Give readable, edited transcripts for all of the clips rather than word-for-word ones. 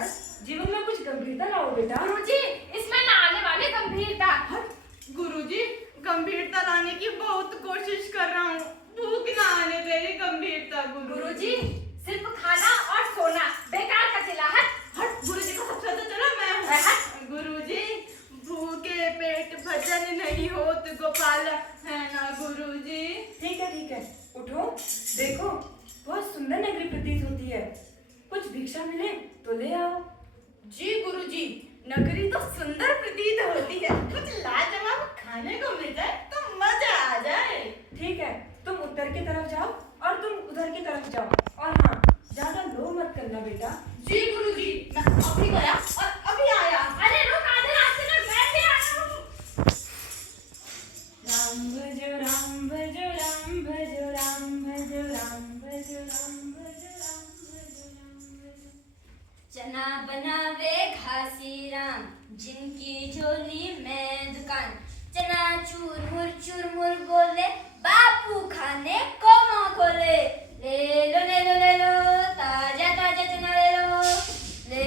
महाराज, जीवन में कुछ गंभीरता लाओ बेटा। गुरुजी, इसमें ना आने वाली गंभीरता। गुरुजी, गंभीरता लाने की बहुत कोशिश कर रहा हूँ, भूख ना आने दे रही गंभीरता। गुरुजी, सिर्फ खाना और सोना, बेकार का चिल्लाहट। हट, गुरुजी को सबसे तो चलो मैं हूँ। गुरुजी, भूखे पेट भजन नहीं होत गोपाल, है ना गुरुजी? ठीक है, उठो। देखो, बहुत सुंदर नगरी प्रतीत होती है। कुछ भिक्षा मिले तो ले आओ। जी गुरुजी, नगरी तो सुंदर प्रतीत होती है, कुछ लाजवाब खाने को मिल जाए तो मजा आ जाए। ठीक है, तुम उत्तर की तरफ जाओ और तुम उधर की तरफ जाओ। और हाँ, ज्यादा लो मत करना बेटा। जी गुरुजी, मैं अभी गया और अभी आया। अरे रुक, आधे रास्ते में मैं भी आया हूँ। राम भजो राम भजो राम भजो राम भजो राम भजो राम भजो राम भजो राम भजो। चना बनावे घासी राम, जिनकी झोली में दुकान। चना चूरमुर बोले, बापू खाने को माँ खोले। ले लो ताजा चना ले लो। ले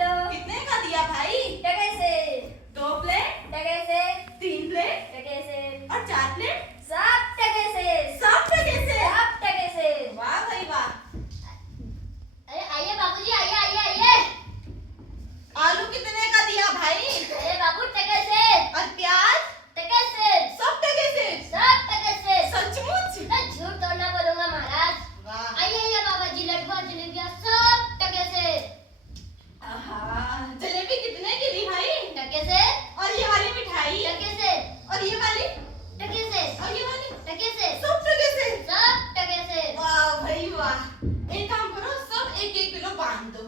लो। कितने का दिया भाई? टके से 2 प्लेट, टके से 3 प्लेट टके से और 4 प्लेट, सब टके से सब टके से। सब टके से। वाह भाई वाह। अरे आइए बाबूजी, आइए। आलू कितने का दिया भाई? अरे बाबू टके से। और प्याज? टके से। सब टके से। सब टके से। सचमुच? मैं झूठ तो ना बोलूंगा महाराज। वाह। आइए बाबा जी, लड्डू जलेबियां सब टके से। आहा, जलेबी कितने की दी भाई? टके से। और ये वाली मिठाई? टके से। और ये वाली? टके से। और ये वाली? टके से। सब टके से। सब टके से। वाह भाई वाह। एक काम करो, सब 1-1 किलो बांध दो।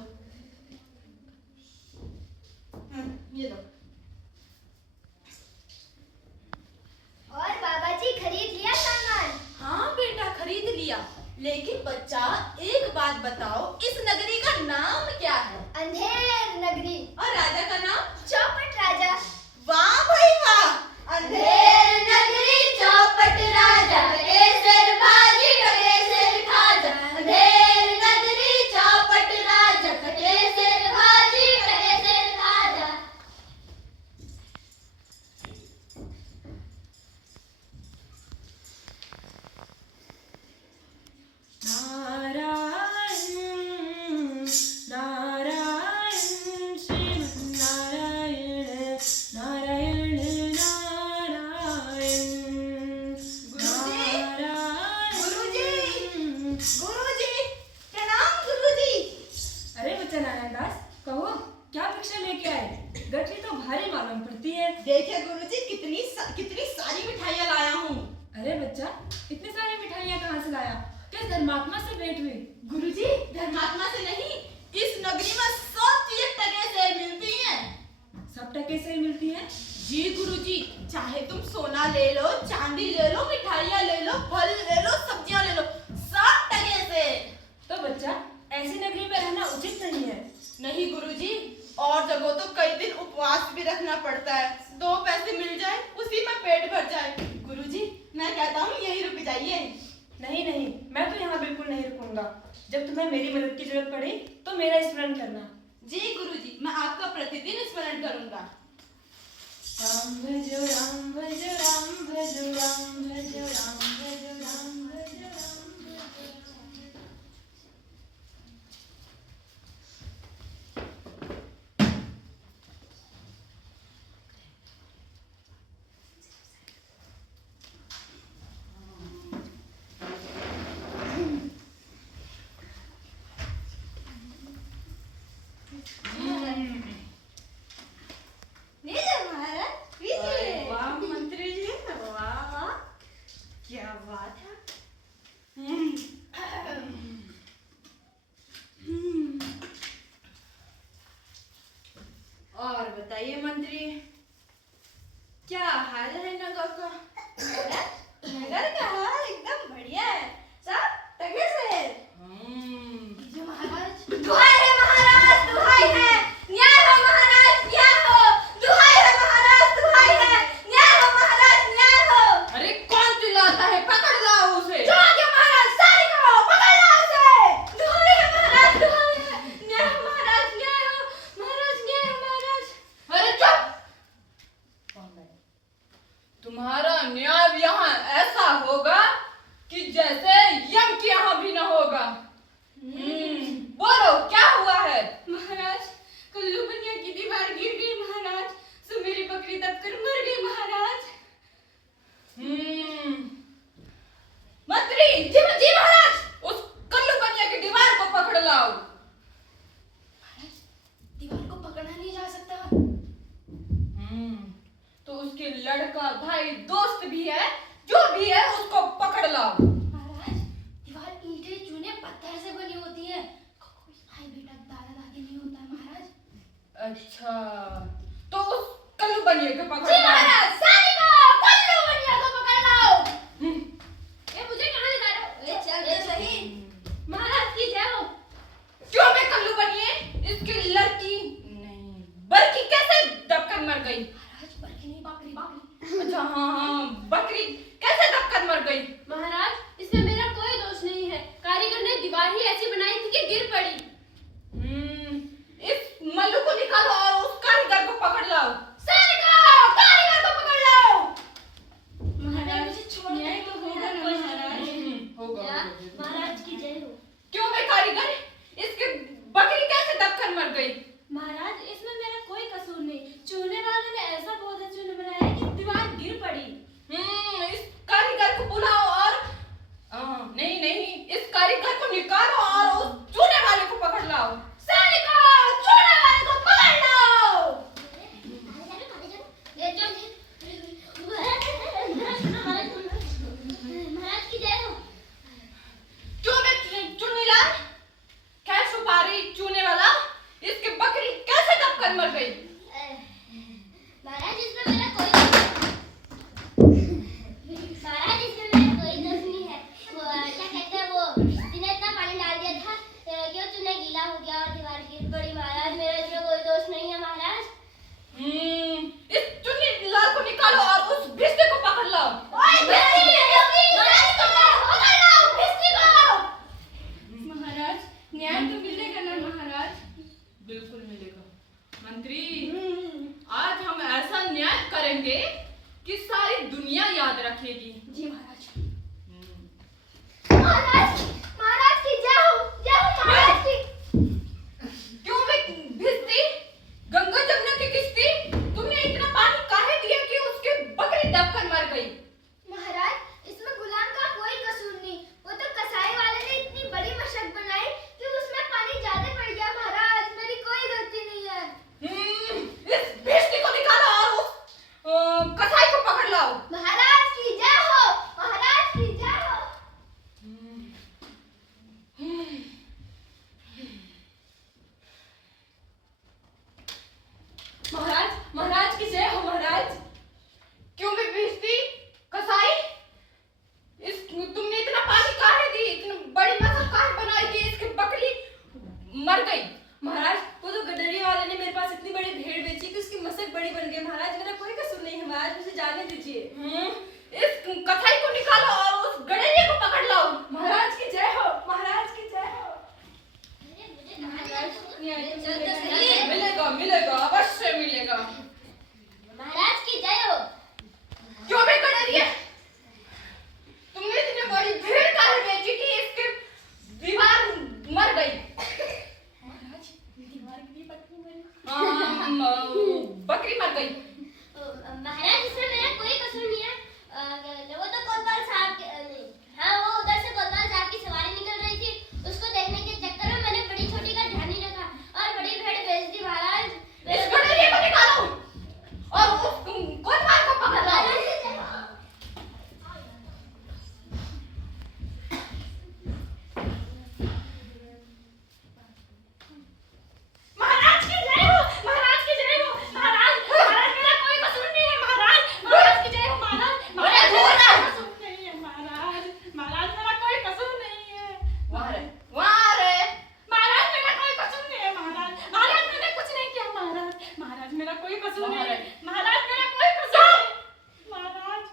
ये लो। और बाबा जी खरीद लिया सामान? हाँ बेटा, खरीद लिया। लेकिन बच्चा, एक बात बताओ, इस नगरी का नाम क्या है? अंधेर नगरी। और राजा का नाम? चौपट राजा। वाह भाई वाह। अंधेर नगरी चौपट राजा, टके सिर बाजी टके सिर खाजा। अंधेर नगरी चौपट राजा, टके सिर बाजी टके सिर खाजा। नारायण नारायण श्रीमन्नारायण नारायण नारायण। गुरुजी, प्रणाम गुरुजी। अरे बच्चा नारायण दास, कहो क्या भिक्षा लेके आए? गठरी तो भारी मालूम पड़ती है। देखिए गुरुजी, कितनी सारी मिठाइयाँ लाया हूँ। अरे बच्चा, इतनी सारी मिठाइयाँ कहाँ से लाया? क्या धर्मात्मा से भेंट हुई? गुरुजी, धर्मात्मा से नहीं, इस नगरी में सब चीजें टके से मिलती हैं। सब टके से ही मिलती है? जी गुरुजी, चाहे तुम सोना ले लो, चांदी ले लो, मिठाइयाँ ले लो, फल ले लो, सब्जियाँ ले लो, सब टके से। तो बच्चा, ऐसी नगरी में रहना उचित नहीं है। नहीं गुरुजी, और जगह तो कई दिन उपवास भी रखना पड़ता है। 2 पैसे मिल जाए, उसी में पेट भर जाए। गुरुजी, मैं कहता हूँ यही रुक जाइए। नहीं, मैं तो यहाँ बिल्कुल नहीं रुकूंगा। जब तुम्हें मेरी मदद की जरूरत पड़ी तो मेरा स्मरण करना। जी गुरुजी, मैं आपका प्रतिदिन स्मरण करूंगा। राम भजो राम भजो राम भजो राम भजो राम भजो राम भजो राम भजो राम। वाह मंत्री जी, वाह वाह, क्या बात है। और बताइए मंत्री, क्या हाल है नगर का? नगर का हाल एकदम बढ़िया है, सब टके से है। महाराज, दुहाई है महाराज, दुहाई है। न्याय हो महाराज, न्याय हो। दुहाई है महाराज, दुहाई है। न्याय हो महाराज, न्याय हो। अरे कौन चिल्लाता है? पकड़ लाओ उसे। जो आगे महाराज, सारी कहो, पकड़ लो उसे। दुहाई है महाराज, दुहाई है। न्याय हो महाराज, न्याय लड़का भाई दोस्त भी है, जो भी है उसको पकड़ लाओ। महाराज दीवार ईंटें चूने पत्थर से बनी होती है, कोई भाई बेटा दादा दादी नहीं होता है महाराज। अच्छा, तो उस कल्लू बनिए को पकड़ जी लाओ। महाराज, सानिका कल्लू बनिया को पकड़ लाओ। ए मुझे कहां ले जा रहे हो? ए चल तो सही। महाराज की जय हो। क्यों मैं कल्लू बनिए? इसकी लड़की नहीं बल्कि कैसे दबकर मर गई? महाराज बल्कि नहीं, बकरी बकरी। अच्छा हाँ, बकरी कैसे दबकर मर गई? महाराज इसमें मेरा कोई दोष नहीं है, कारीगर ने दीवार ही ऐसी बनाई थी कि गिर पड़ी। इस मल्लू को निकालो और उस कारीगर को पकड़ लाओ। सानिका कारीगर को पकड़ लाओ। महाराज मुझे छोड़ दो। न्याय तो होगा ना महाराज। होगा। महाराज की जय हो। क्यों मैं कारीगर? इसके बकरी कैसे दबकर मर गई? महाराज इसमें मेरा कोई कसूर नहीं, चूने वाले ने ऐसा पौधा चूने बनाया कि दीवार गिर पड़ी। इस कारीगर को बुलाओ और नहीं नहीं, इस कारीगर को निकालो और उस चूने वाले को पकड़ लाओ। सानिका चूने वाले को पकड़ लाओ। महाराज की जय हो। क्यों मैं चुन्नी लाल? क्या सुपारी चूने वाला? इसके बकरी कैसे दबकर मर गई? महाराज इसमें मेरा कोई महाराज इसमें मेरा कोई दोष नहीं है। वो क्या कहते हैं, वो जिन्हें इतना पानी डाल दिया था कि वो चूना गीला हो गया और दीवार गिर पड़ी। महाराज मेरा इसमें कोई दोष नहीं है महाराज। इस चुन्नी लाल को निकालो और उस भिष्टे को पकड़ लाओ। महाराज न्याय तो मिलेगा ना महाराज? बिल्कुल मिलेगा मंत्री। आज हम ऐसा न्याय करेंगे कि सारी दुनिया याद रखेगी। जी महाराज। महाराज महाराज की जय हो, जय हो महाराज की। क्यों मैं भिष्टी? गंगा जमुना की किश्ती, तुमने इतना पानी काहे दिया कि उसके बकरी दबकर मर गई? महाराज इसमें गुलाम का कोई कसूर नहीं, वो तो कसाई वाले ने इतनी बड़ी मशक बनाई कि उसमें पानी ज्यादा पड़ गया। महाराज मेरी कोई गलती नहीं है। इस भिष्टी को निकालो और उस कसाई को पकड़ लाओ। महाराज की जय हो, महाराज की जय हो। महाराज महाराज की जय हो महाराज। क्यों मैं भिष्टी? कसाई, इस तुमने इतना पानी काहे दी? इतनी बड़ी मशक काहे बनाई कि इसकी बकरी मर गई? महाराज वो तो गडरी वाले ने मेरे पास इतनी बड़ी भेड़ बेची कि उसकी मशक बड़ी बन गई। महाराज मेरा कोई कसूर नहीं है महाराज, मुझे जाने दीजिए। इस कसाई को निकालो और उस गडरिये को पकड़ लाओ। महाराज की जय हो, महाराज की जय हो। मिलेगा मिलेगा, अवश्य मिलेगा। महाराज की जय हो। क्यों मैं गडरिये? तुमने इतनी बड़ी भेड़ काहे बेची कि इसके दीवार मर गई? महाराज दीवार की बकरी मरी। बकरी मर गई। महाराज इसमें मेरा कोई कसूर नहीं है। वो तो कोतवाल साहब हाँ वो उधर से कोतवाल साहब की सवारी निकल रही थी, उसको देखने के चक्कर में मैंने बड़ी छोटी का ध्यान नहीं रखा और बड़ी भेड़ बेच दी। महाराज इस गडरिये को निकालो और उस कोतवाल को पकड़ लाओ। महाराज की जय हो, महाराज की जय हो। महाराज महाराज मेरा कोई कसूर नहीं है महाराज। महाराज की जय हो महाराज। महाराज मेरा कोई कसूर नहीं है महाराज। महाराज मेरा कोई कसूर नहीं है। वहाँ रे। महाराज मेरा कोई कसूर नहीं है महाराज। महाराज मैंने कुछ नहीं किया महाराज। महाराज मेरा कोई कसूर नहीं है। महाराज मेरा कोई कसूर नहीं। महाराज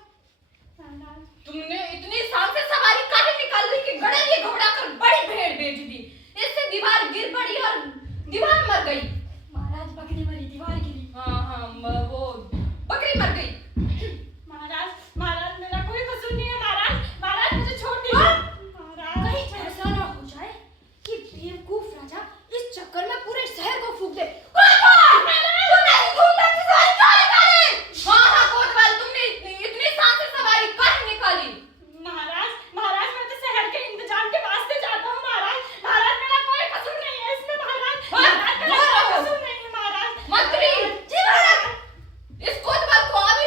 महाराज तुमने इतनी शान से सवारी काहे निकाल दी कि गडरिये घबरा कर बड़ी भेड़ बेच दी? इससे दीवार गिर पड़ी और दीवार मर गई। महाराज बकरी मरी, दीवार गिरी। वो बकरी मर गई। महाराज महाराज मेरा कोई कसूर नहीं है महाराज। महाराज मुझे छोड़ दीजिए महाराज। कहीं ऐसा ना हो जाए कि बेवकूफ राजा इस चक्कर में पूरे शहर को फूंक दे। कोतवाल, तुमने इतनी शान से सवारी काहे निकाली? महाराज महाराज मैं तो शहर के इंतजाम के वास्ते जाता हूँ महाराज। महाराज मेरा कोई कसूर नहीं है इसमें महाराज। महाराज मेरा कोई कसूर नहीं है महाराज। मंत्री जी महाराज, इस कोतवाल को अभी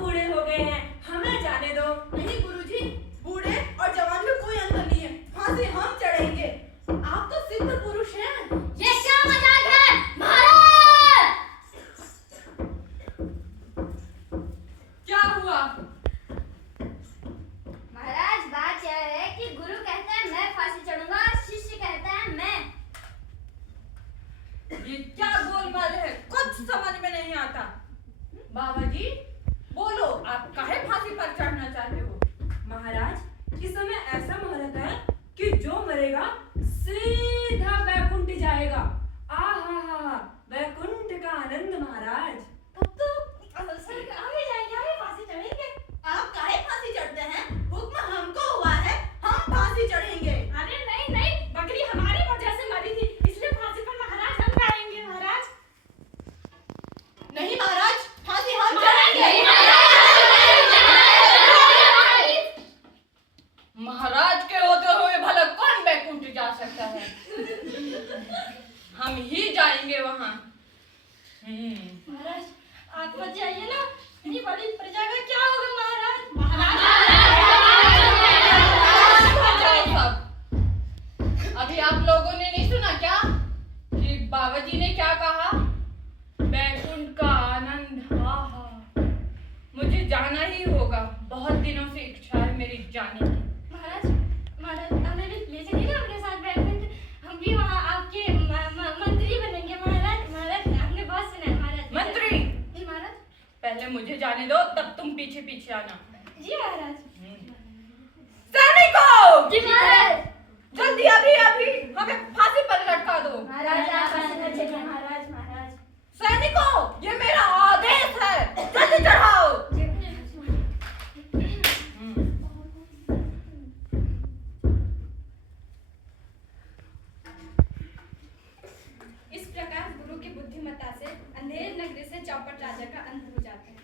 बूढ़े हो गए हैं, हमें जाने दो। नहीं गुरुजी, बूढ़े और जवान में कोई अंतर नहीं है, फांसी हम चढ़ेंगे। आप तो सिद्ध पुरुष हैं। ये क्या मजाक है महाराज? क्या हुआ? महाराज बात यह है कि गुरु कहते हैं मैं फांसी चढ़ूंगा, शिष्य कहता है मैं। ये क्या गोलमाल है, कुछ समझ में नहीं आता। बाबा जी बोलो, आप काहे फांसी पर चढ़ना चाहते हो? महाराज, इस समय ऐसा मुहूर्त है कि जो मरेगा सीधा वैकुंठ जाएगा। आहा, वैकुंठ का आनंद महाराज। तब तो सर हमें जाएंगे, हमें फांसी चढ़ेंगे। आप काहे फांसी चढ़ते हैं? हुक्म हमको हुआ है, हम फांसी चढ़ेंगे। अरे नहीं नहीं, बकरी हमारी वजह से मरी थी, इसलिए फांसी पर महाराज हम जाएंगे। महाराज नहीं महाराज, फांसी हम महाराज, चढ़ेंगे। महाराज के होते हुए भला कौन वैकुंठ जा सकता है? हम ही जाएंगे वहां। महाराज आप मत जाइए ना, इतनी बड़ी प्रजा का क्या होगा महाराज? जाओ सब। अभी आप लोगों ने नहीं सुना क्या कि बाबा जी ने क्या कहा? वैकुंठ का आनंद। आहा, मुझे जाना ही होगा। बहुत दिनों से इच्छा है मेरी जाने की। महाराज हमें भी ले चलिए ना अपने साथ वैकुंठ, हम भी वहाँ आपके मंत्री बनेंगे। महाराज हमने बहुत सुना है महाराज। मंत्री? जी महाराज। पहले मुझे जाने दो, तब तुम पीछे पीछे आना। जी महाराज। सैनिकों, जी महाराज। जल्दी अभी हमें फांसी पर लटका दो। महाराज आप फांसी पर चढ़िए। महाराज महाराज। सैनिकों, ये मेरा आदेश है, जल्दी चढ़ाओ। इस प्रकार गुरु की बुद्धिमत्ता से अंधेर नगरी से चौपट राजा का अंत हो जाता है।